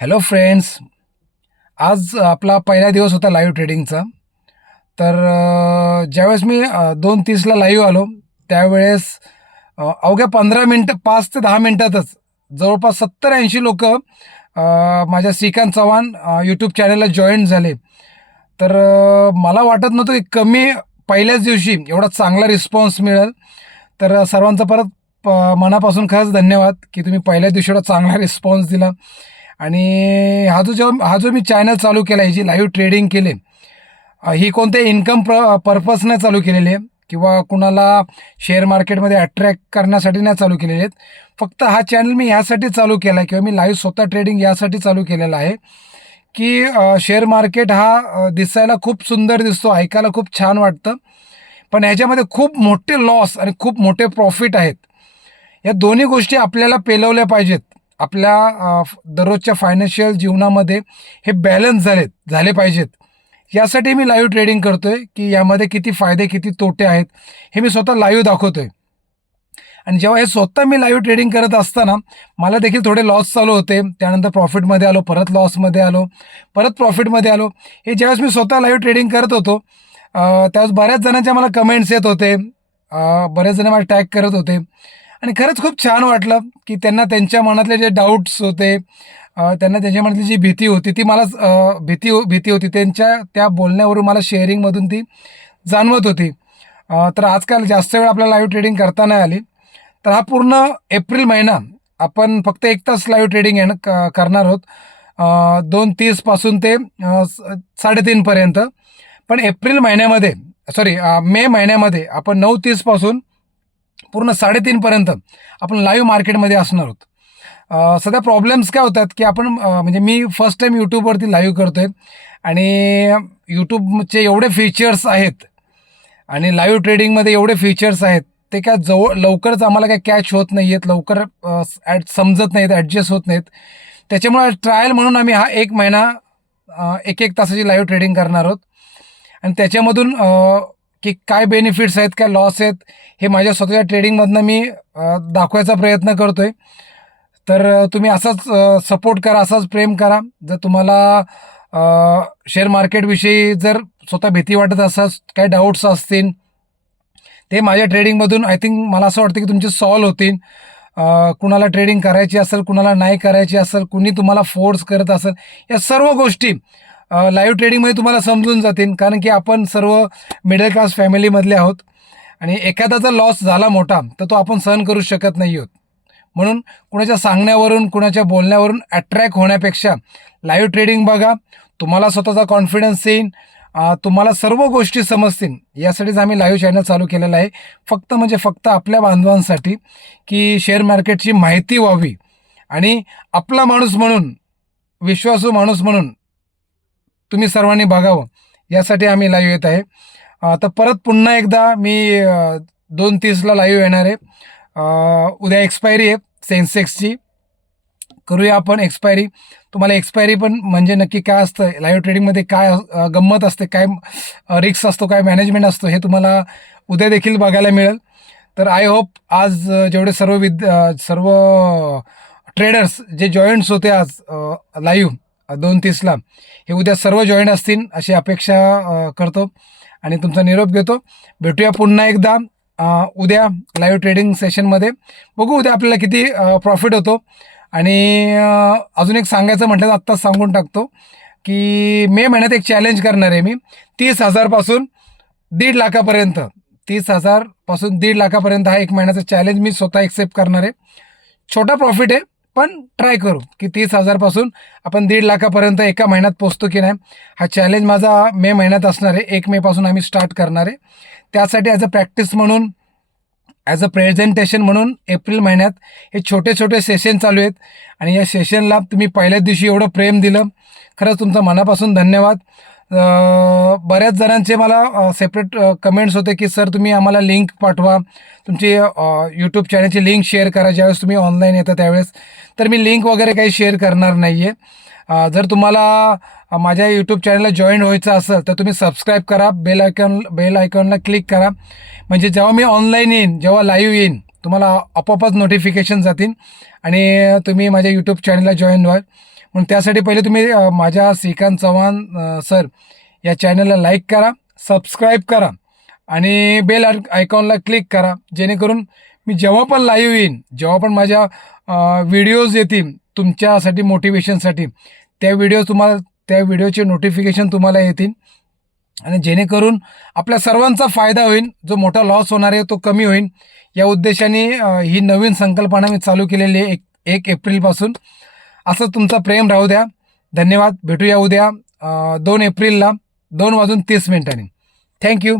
Hello friends. आज आपला पहिला दिवस होता लाईव्ह ट्रेडिंगचा. तर ज्यावेळेस मी 2:30ला लाईव्ह आलो त्यावेळेस अवघ्या 15 मिनटं 5 ते 10 मिनिटातच जवळपास 70-80 लोकं माझ्या श्रीकांत चव्हाण यूट्यूब चॅनलला जॉईन झाले. तर मला वाटत नव्हतं की कमी पहिल्याच दिवशी एवढा चांगला रिस्पॉन्स मिळेल. तर सर्वांचा परत मनापासून खरंच धन्यवाद की तुम्ही पहिल्या दिवशी एवढा चांगला रिस्पॉन्स दिला. आणि हा जो मी चॅनल चालू केला, ही जी लाईव्ह ट्रेडिंग केली, ही कोणत्या इन्कम पर्पज नाही चालू केलेली आहे किंवा कुणाला शेअर मार्केटमध्ये अट्रॅक्ट करण्यासाठी नाही चालू केलेले आहेत. फक्त हा चॅनल मी ह्यासाठी चालू केला आहे किंवा मी लाईव्ह स्वतः ट्रेडिंग यासाठी चालू केलेला आहे की शेअर मार्केट हा दिसायला खूप सुंदर दिसतो, ऐकायला खूप छान वाटतं, पण ह्याच्यामध्ये खूप मोठे लॉस आणि खूप मोठे प्रॉफिट आहेत. या दोन्ही गोष्टी आपल्याला पेलवल्या पाहिजेत. आपल्या दररोजच्या फायनान्शियल जीवनामध्ये हे बॅलन्स झाले पाहिजेत. यासाठी मी लाईव्ह ट्रेडिंग करतोय की यामध्ये किती फायदे किती तोटे आहेत हे मी स्वतः लाईव्ह दाखवतोय. आणि जेव्हा हे स्वतः मी लाईव्ह ट्रेडिंग करत असताना मला देखील थोडे लॉस चालू होते. त्यानंतर प्रॉफिटमध्ये आलो, परत लॉसमध्ये आलो, परत प्रॉफिटमध्ये आलो. हे ज्यावेळेस मी स्वतः लाईव्ह ट्रेडिंग करत होतो त्यावेळेस बऱ्याच जणांच्या मला कमेंट्स येत होते. बरेच जण मला टॅग करत होते आणि खरंच खूप छान वाटलं की त्यांना त्यांच्या मनातले जे डाऊट्स होते, त्यांना त्यांच्या मनातली जी भीती होती ती मला भीती होती त्यांच्या त्या बोलण्यावरून मला शेअरिंगमधून ती जाणवत होती. तर आजकाल जास्त वेळ आपल्याला लाईव्ह ट्रेडिंग करता नाही आली. तर हा पूर्ण एप्रिल महिना आपण फक्त 1 तास लाईव्ह ट्रेडिंग आहे ना करणार आहोत. 2:30 पासून ते 3:30 पर्यंत. पण एप्रिल महिन्यामध्ये मे महिन्यामध्ये आपण 9:30 पासून पूर्ण 3:30 पर्यंत आपण लाईव्ह मार्केटमध्ये असणार आहोत. सध्या प्रॉब्लेम्स काय होतात की आपण म्हणजे मी फर्स्ट टाईम यूट्यूबवरती लाईव्ह करतोय आणि यूट्यूबचे एवढे फीचर्स आहेत आणि लाईव्ह ट्रेडिंगमध्ये एवढे फीचर्स आहेत, ते काय लवकरच आम्हाला काय कॅच होत नाही आहेत, लवकर समजत नाहीत, ॲडजस्ट होत नाहीत. त्याच्यामुळे ट्रायल म्हणून आम्ही हा 1 महिना 1-1 तासाची लाईव्ह ट्रेडिंग करणार आहोत. आणि त्याच्यामधून की काय बेनिफिट्स आहेत, काय लॉस आहेत, हे माझ्या स्वतःच्या ट्रेडिंगमधनं मी दाखवायचा प्रयत्न करतोय. तर तुम्ही असाच सपोर्ट करा, असाच प्रेम करा. जर तुम्हाला शेअर मार्केटविषयी जर स्वतः भीती वाटत असेल, काही डाऊट्स असतील, ते माझ्या ट्रेडिंगमधून आय थिंक मला असं वाटतं की तुमचे सॉल्व्ह होतील. कुणाला ट्रेडिंग करायची असेल, कुणाला नाही करायची असेल, कुणी तुम्हाला फोर्स करत असेल, या सर्व गोष्टी लाईव्ह ट्रेडिंगमध्ये तुम्हाला समजून जातील. कारण की आपण सर्व मिडल क्लास फॅमिलीमधले आहोत आणि एखादा जर लॉस झाला मोठा तर तो आपण सहन करू शकत नाही आहोत. म्हणून कुणाच्या सांगण्यावरून, कुणाच्या बोलण्यावरून अट्रॅक्ट होण्यापेक्षा लाईव्ह ट्रेडिंग बघा. तुम्हाला स्वतःचा कॉन्फिडन्स येईल, तुम्हाला सर्व गोष्टी समजतील. यासाठीच आम्ही लाईव्ह चॅनल चालू केलेलं आहे. फक्त म्हणजे फक्त आपल्या बांधवांसाठी, की शेअर मार्केटची माहिती व्हावी आणि आपला माणूस म्हणून, विश्वासू माणूस म्हणून तुम्ही सर्वांनी बघावं, यासाठी आम्ही लाईव्ह येत आहे. तर परत पुन्हा एकदा मी 2:30ला लाईव्ह येणार आहे. उद्या एक्सपायरी आहे सेन्सेक्सची. करूया आपण एक्सपायरी. तुम्हाला एक्सपायरी पण म्हणजे नक्की काय असतं, लाईव्ह ट्रेडिंगमध्ये काय गंमत असते, काय रिस्क असतो, काय मॅनेजमेंट असतो, हे तुम्हाला उद्या देखील बघायला मिळेल. तर आय होप आज जेवढे सर्व ट्रेडर्स जे जॉईंट्स होते आज लाईव्ह 2:30ला, हे उद्या सर्व जॉईन असतील अशी अपेक्षा करतो आणि तुमचा निरोप घेतो. भेटूया पुन्हा एकदा उद्या लाईव्ह ट्रेडिंग सेशनमध्ये. बघू उद्या आपल्याला किती प्रॉफिट होतो. आणि अजून एक सांगायचं म्हटलं तर आत्ताच सांगून टाकतो की मे महिन्यात एक चॅलेंज करणार आहे मी. 30,000 पासून 1.5 लाखापर्यंत, 30,000 पासून 1.5 लाखापर्यंत हा 1 महिन्याचा चॅलेंज मी स्वतः एक्सेप्ट करणार आहे. छोटा प्रॉफिट आहे पण ट्राय करू की 30,000 पासून आपण 1.5 लाखापर्यंत एका महिन्यात पोचतो की नाही. हा चॅलेंज माझा मे महिन्यात असणार आहे. 1 मे पासून आम्ही स्टार्ट करणार आहे. त्यासाठी ॲज अ प्रॅक्टिस म्हणून, ॲज अ प्रेझेंटेशन म्हणून एप्रिल महिन्यात हे छोटे छोटे सेशन चालू आहेत. आणि या सेशनला तुम्ही पहिल्याच दिवशी एवढं प्रेम दिलं, खरंच तुमचं मनापासून धन्यवाद. बऱ्याच जणांचे मला सेपरेट कमेंट्स होते की सर तुम्ही आम्हाला लिंक पाठवा, तुमची यूट्यूब चॅनलची लिंक शेअर करा ज्यावेळेस तुम्ही ऑनलाईन येता त्यावेळेस. तर मी लिंक वगैरे काही शेअर करणार नाही आहे. जर तुम्हाला माझ्या यूट्यूब चॅनलला जॉईन व्हायचं असेल तर तुम्ही सबस्क्राईब करा, बेल आयकॉनला क्लिक करा. म्हणजे जेव्हा मी ऑनलाईन येईन, जेव्हा लाईव्ह येईन, तुम्हाला आपोआपच नोटिफिकेशन जातील आणि तुम्ही माझ्या यूट्यूब चॅनलला जॉईन व्हा. म्हणून त्यासाठी पहिले तुम्ही माझ्या श्रीकांत चव्हाण सर या चॅनलला लाईक करा, सबस्क्राईब करा आणि बेल आयकॉनला क्लिक करा, जेणेकरून मी जेव्हा पण लाईव्ह येईन, जेव्हा पण माझ्या व्हिडिओज येतील तुमच्यासाठी मोटिवेशनसाठी, त्या व्हिडिओचे नोटिफिकेशन तुम्हाला येतील आणि जेणेकरून आपल्या सर्वांचा फायदा होईल. जो मोठा लॉस होणार आहे तो कमी होईल. या उद्देशाने ही नवीन संकल्पना मी चालू केलेली आहे 1 एप्रिलपासून. असं तुमचं प्रेम राहू द्या. धन्यवाद. भेटूया उद्या 2 एप्रिलला 2:30 थँक्यू.